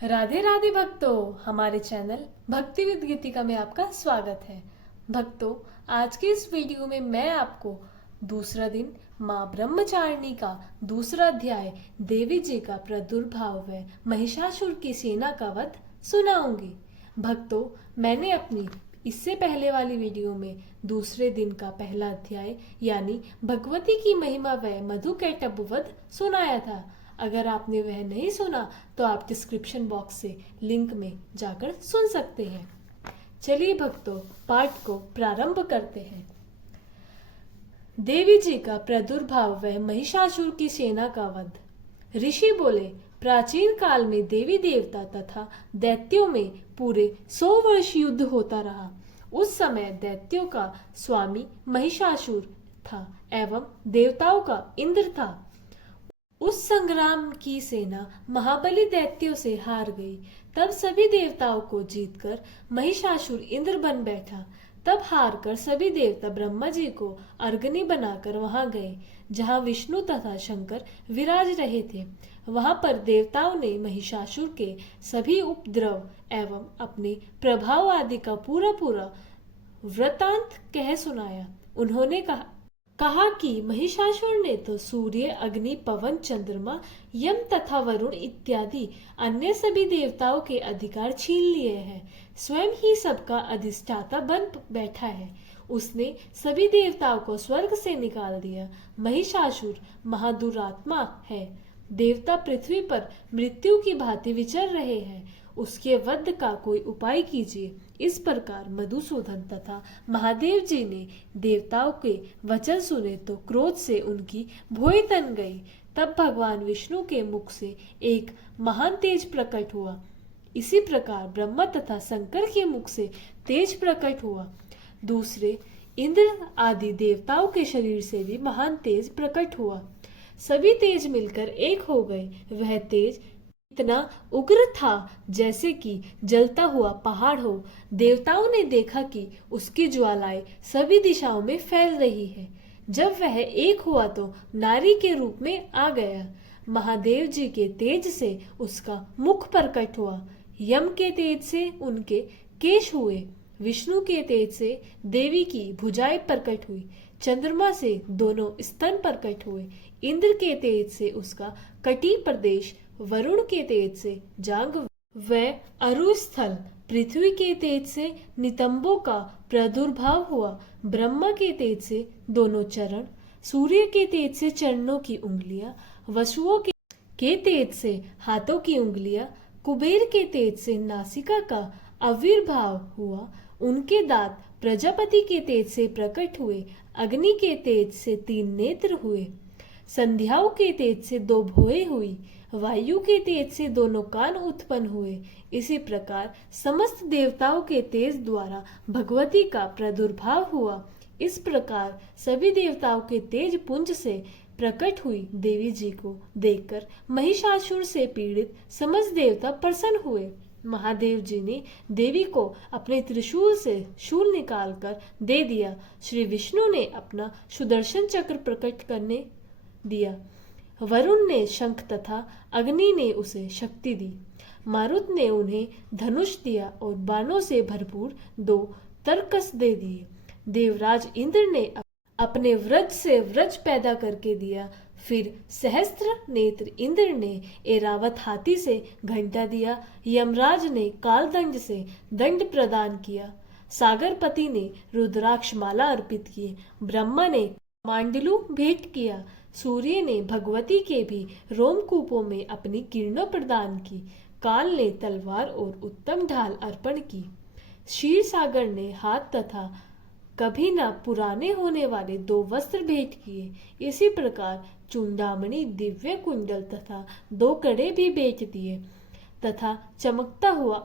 राधे राधे भक्तों, हमारे चैनल भक्ति विद गीतिका में आपका स्वागत है। भक्तों, आज के इस वीडियो में मैं आपको दूसरा दिन माँ ब्रह्मचारिणी का दूसरा अध्याय देवी जी का प्रादुर्भाव व महिषासुर की सेना का वध सुनाऊंगी। भक्तों, मैंने अपनी इससे पहले वाली वीडियो में दूसरे दिन का पहला अध्याय यानी भगवती की महिमा व मधुकैटभ वध सुनाया था। अगर आपने वह नहीं सुना तो आप डिस्क्रिप्शन बॉक्स से लिंक में जाकर सुन सकते हैं। चलिए भक्तों, पाठ को प्रारंभ करते हैं। देवी जी का प्रादुर्भाव व महिषासुर की सेना का वध। ऋषि बोले, प्राचीन काल में देवी देवता तथा दैत्यों में पूरे 100 वर्ष युद्ध होता रहा। उस समय दैत्यों का स्वामी महिषासुर था एवं देवताओं का इंद्र था। उस संग्राम की सेना महाबली दैत्यों से हार गई। तब सभी देवताओं को जीतकर महिषासुर इंद्र बन बैठा। तब हारकर सभी देवता ब्रह्मा जी को अर्गनी बनाकर वहां गए जहां विष्णु तथा शंकर विराज रहे थे। वहां पर देवताओं ने महिषासुर के सभी उपद्रव एवं अपने प्रभाव आदि का पूरा वृतांत कह सुनाया। उन्होंने कहा कि महिषासुर ने तो सूर्य, अग्नि, पवन, चंद्रमा, यम तथा वरुण इत्यादि अन्य सभी देवताओं के अधिकार छीन लिए हैं। स्वयं ही सबका अधिष्ठाता बन बैठा है। उसने सभी देवताओं को स्वर्ग से निकाल दिया। महिषासुर महादुरात्मा है। देवता पृथ्वी पर मृत्यु की भांति विचर रहे हैं। उसके वध का कोई उपाय कीजिए। इस प्रकार मधुसूदन तथा महादेव जी ने देवताओं के वचन सुने तो क्रोध से उनकी भौहें तन गई। तब भगवान विष्णु के मुख से एक महान तेज प्रकट हुआ। इसी प्रकार ब्रह्मा तथा शंकर के मुख से तेज प्रकट हुआ। दूसरे इंद्र आदि देवताओं के शरीर से भी महान तेज प्रकट हुआ। सभी तेज मिलकर एक हो गए। वह तेज इतना उग्र था जैसे कि जलता हुआ पहाड़ हो। देवताओं ने देखा कि उसकी ज्वालाएं सभी दिशाओं में फैल रही है। जब वह एक हुआ तो नारी के रूप में आ गया। महादेव जी के तेज से उसका मुख प्रकट हुआ। यम के तेज से उनके केश हुए। विष्णु के तेज से देवी की भुजाएं प्रकट हुई। चंद्रमा से दोनों स्तन प्रकट हुए। इंद्र के तेज से उसका कटी प्रदेश, वरुण के तेज से जांग व अरुस्थल, पृथ्वी के तेज से नितंबों का प्रादुर्भाव हुआ। ब्रह्मा के तेज से दोनों चरण, सूर्य के तेज से चरणों की उंगलियां, वसुओं के तेज से हाथों की उंगलियां, कुबेर के तेज से नासिका का आविर्भाव हुआ। उनके दांत प्रजापति के तेज से प्रकट हुए। अग्नि के तेज से 3 नेत्र हुए। संध्याओं के तेज से 2 भौहें हुई। वायु के तेज से दोनों कान उत्पन्न हुए। इसी प्रकार समस्त देवताओं के तेज द्वारा भगवती का प्रादुर्भाव हुआ। इस प्रकार सभी देवताओं के तेज पुंज से प्रकट हुई देवी जी को देखकर महिषासुर से पीड़ित समस्त देवता प्रसन्न हुए। महादेव जी ने देवी को अपने त्रिशूल से शूल निकालकर दे दिया। श्री विष्णु ने अपना सुदर्शन चक्र प्रकट करने दिया। वरुण ने शंख तथा अग्नि ने उसे शक्ति दी। मारुत ने उन्हें धनुष दिया और बाणों से भरपूर 2 तरकस दे दिए। देवराज इंद्र ने अपने व्रज से व्रज पैदा करके दिया। फिर सहस्त्र नेत्र इंद्र ने एरावत हाथी से घंटा दिया। यमराज ने कालदंड से दंड प्रदान किया। सागरपति ने रुद्राक्ष माला अर्पित की। ब्रह्मा ने मांडलू भेंट किया। सूर्य ने भगवती के भी रोमकूपों में अपनी किरणों प्रदान की। काल ने तलवार और उत्तम ढाल अर्पण की। क्षीर सागर ने हाथ तथा कभी न पुराने होने वाले 2 वस्त्र भेंट किए। इसी प्रकार चूंडामणि, दिव्य कुंडल तथा 2 कड़े भी भेंट दिए तथा चमकता हुआ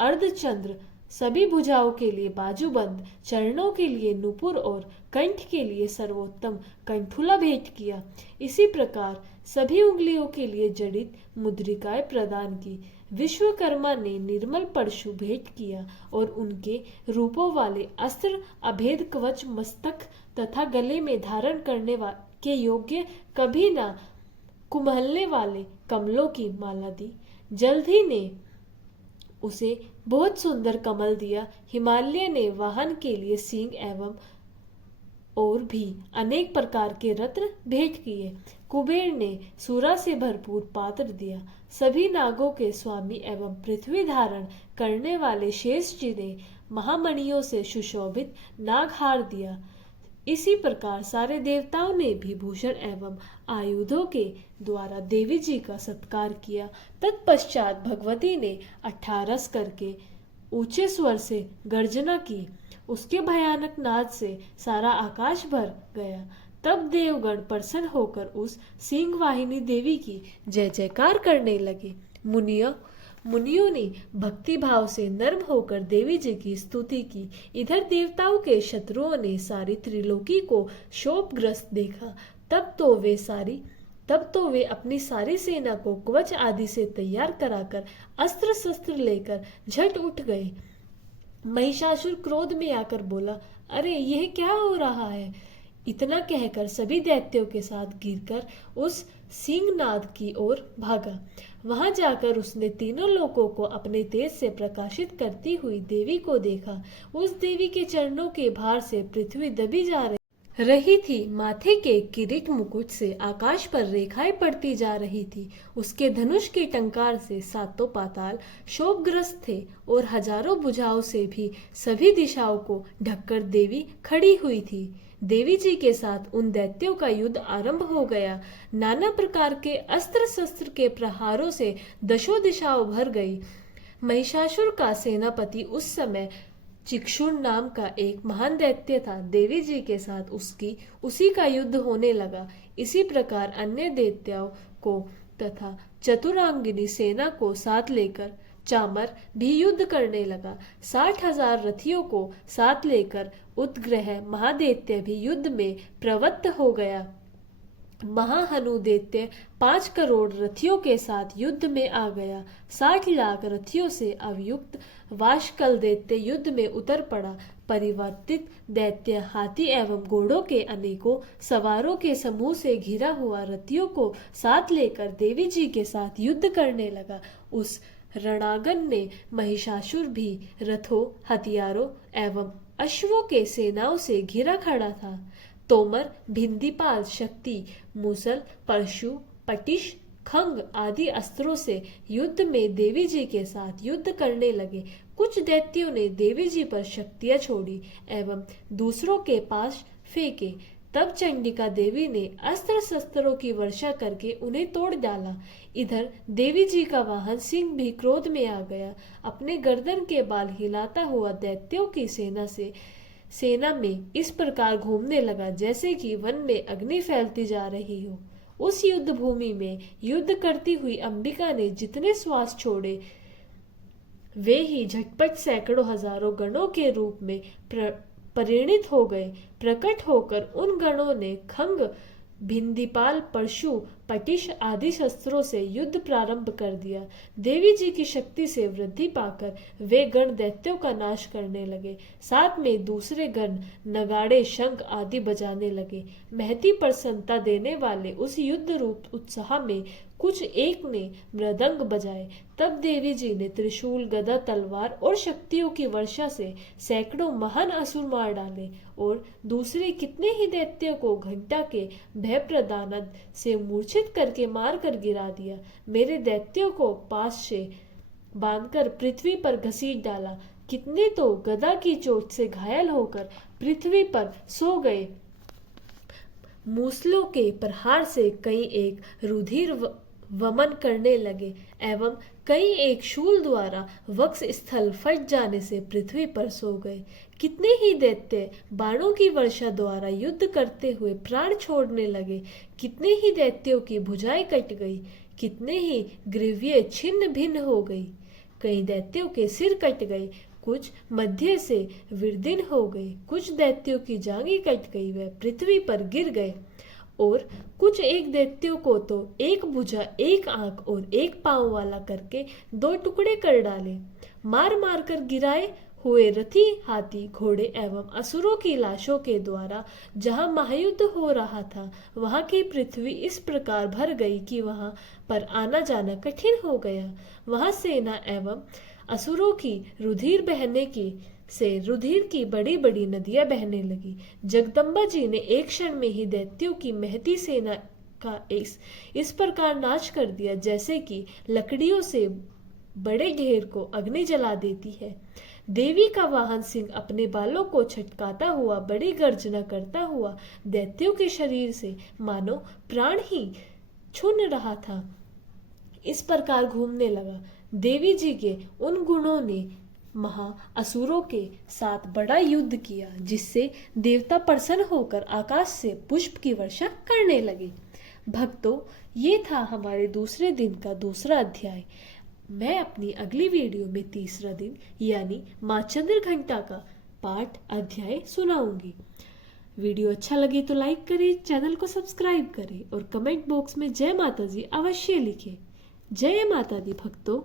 अर्धचंद्र, सभी भुजाओं के लिए बाजूबंद, चरणों के लिए नुपुर और कंठ के लिए सर्वोत्तम कंठुला भेंट किया। इसी प्रकार सभी उंगलियों के लिए जड़ित मुद्रिकाएं प्रदान की। विश्वकर्मा ने निर्मल परशु भेंट किया और उनके रूपों वाले अस्त्र, अभेद कवच, मस्तक तथा गले में धारण करने के योग्य कभी न कुम्हलने वाले कमलों की माला दी। जल्द ही ने उसे बहुत सुंदर कमल दिया। हिमालय ने वाहन के लिए सिंह एवं और भी अनेक प्रकार के रत्न भेंट किए। कुबेर ने सूरा से भरपूर पात्र दिया। सभी नागों के स्वामी एवं पृथ्वी धारण करने वाले शेष जी ने महामणियों से सुशोभित नागहार दिया। इसी प्रकार सारे देवताओं ने भी भूषण एवं आयुधों के द्वारा देवी जी का सत्कार किया। तत्पश्चात भगवती ने 18 करके ऊंचे स्वर से गर्जना की। उसके भयानक नाद से सारा आकाश भर गया। तब देवगण प्रसन्न होकर उस सिंह वाहिनी देवी की जय जयकार करने लगे। मुनियों ने भक्ति भाव से नर्म होकर देवी जी की स्तुति की। इधर देवताओं के शत्रुओं ने सारी त्रिलोकी को शोकग्रस्त देखा। तब तो वे अपनी सारी सेना को कवच आदि से तैयार कराकर अस्त्र शस्त्र लेकर झट उठ गए। महिषासुर क्रोध में आकर बोला, अरे यह क्या हो रहा है? इतना कहकर सभी दैत्यों के साथ गिरकर उस सिंहनाद की ओर भागा। वहां जाकर उसने तीनों लोकों को अपने तेज से प्रकाशित करती हुई देवी को देखा। उस देवी के चरणों के भार से पृथ्वी दबी जा रही थी। माथे के किरीट मुकुट से आकाश पर रेखाएं पड़ती जा रही थी। उसके धनुष के टंकार से सातों पाताल शोकग्रस्त थे और हजारों भुजाओं से भी सभी दिशाओं को ढककर देवी खड़ी हुई थी। देवी जी के साथ उन दैत्यों का युद्ध आरंभ हो गया। नाना प्रकार के अस्त्र शस्त्र के प्रहारों से दशों दिशाओं भर गई। महिषासुर का सेनापति उस समय चिक्षुर नाम का एक महान दैत्य था। देवी जी के साथ उसी का युद्ध होने लगा। इसी प्रकार अन्य दैत्यों को तथा चतुरांगिनी सेना को साथ लेकर चामर भी युद्ध करने लगा। 60,000 रथियों को साथ लेकर उदग्रह महादैत्य भी युद्ध में प्रवृत्त हो गया। महाहनु दैत्य 5 करोड़ रथियों के साथ युद्ध में आ गया। 60 लाख रथियों से अवयुक्त वाशकल दैत्य युद्ध में उतर पड़ा। परिवर्तित दैत्य हाथी एवं घोड़ों के अनेकों सवारों के समूह से घिरा हुआ रथियों को साथ लेकर देवी जी के साथ युद्ध करने लगा। उस रणांगन ने महिषासुर भी रथों, हथियारों एवं अश्वों के सेनाओं से घिरा खड़ा था। तोमर, भिंदीपाल, शक्ति, मूसल, परशु, पटिश, खंग आदि अस्त्रों से युद्ध में देवी जी के साथ युद्ध करने लगे। कुछ दैत्यों ने देवी जी पर शक्तियां छोड़ी एवं दूसरों के पास फेंके। तब चंडिका देवी ने अस्त्र शस्त्रों की वर्षा करके उन्हें तोड़ डाला। इधर देवी जी का वाहन सिंह भी क्रोध में आ गया। अपने गर्दन के बाल हिलाता हुआ दैत्यों की सेना में इस प्रकार घूमने लगा जैसे कि वन में अग्नि फैलती जा रही हो। उस युद्ध भूमि में युद्ध करती हुई अंबिका ने जितने श्वास छोड़े वे ही झटपट सैकड़ों हजारों गणों के रूप में परिणित हो गए। प्रकट होकर उन गणों ने खंग, भिंदीपाल, परशु, पटिश आदि शस्त्रों से युद्ध प्रारंभ कर दिया। देवी जी की शक्ति से वृद्धि पाकर वे गण दैत्यों का नाश करने लगे। साथ में दूसरे गण नगाड़े, शंख आदि बजाने लगे। महती प्रसन्नता देने वाले उस युद्ध रूप उत्साह में कुछ एक ने मृदंग बजाए। तब देवी जी ने त्रिशूल, गदा, तलवार और शक्तियों की वर्षा से सैकड़ों महान असुर मार डाले और दूसरे कितने ही दैत्यों को घंटा के भय प्रदानद से मूर्छित करके मार कर गिरा दिया। मेरे दैत्यों को पास से बांधकर पृथ्वी पर घसीट डाला। कितने तो गदा की चोट से घायल होकर पृथ्वी पर सो गए। मूसलों के प्रहार से कई एक रुधिर वमन करने लगे एवं कई एक शूल द्वारा वक्ष स्थल फट जाने से पृथ्वी पर सो गए। कितने ही दैत्य बाणों की वर्षा द्वारा युद्ध करते हुए प्राण छोड़ने लगे। कितने ही दैत्यों की भुजाएं कट गई। कितने ही ग्रीव्य छिन्न भिन्न हो गई। कई दैत्यों के सिर कट गए, कुछ मध्य से विदीर्ण हो गए। कुछ दैत्यों की जांघें कट गई, वे पृथ्वी पर गिर गए और कुछ एक दैत्यों को तो एक भुजा, एक आंख और एक पांव वाला करके 2 टुकड़े कर डाले। मार मार कर गिराए हुए रथी, हाथी, घोड़े एवं असुरों की लाशों के द्वारा जहां महायुद्ध हो रहा था वहां की पृथ्वी इस प्रकार भर गई कि वहां पर आना जाना कठिन हो गया। वहां सेना एवं असुरों की रुधिर बहने की से रुधिर की बड़ी बड़ी नदियां बहने लगी। जगदम्बा जी ने एक क्षण में ही दैत्यों की महती सेना का इस प्रकार नाश कर दिया जैसे कि लकड़ियों से बड़े ढेर को अग्नि जला देती है। देवी का वाहन सिंह अपने बालों को छटकाता हुआ बड़ी गर्जना करता हुआ दैत्यों के शरीर से मानो प्राण ही छून रहा था, इस प्रकार घूमने लगा। देवी जी के उन गुणों ने महा असुरों के साथ बड़ा युद्ध किया जिससे देवता प्रसन्न होकर आकाश से पुष्प की वर्षा करने लगे। भक्तों, ये था हमारे दूसरे दिन का दूसरा अध्याय। मैं अपनी अगली वीडियो में तीसरा दिन यानी माँ चंद्रघंटा का पाठ अध्याय सुनाऊंगी। वीडियो अच्छा लगे तो लाइक करें, चैनल को सब्सक्राइब करें और कमेंट बॉक्स में जय माता दी अवश्य लिखें। जय माता दी भक्तों।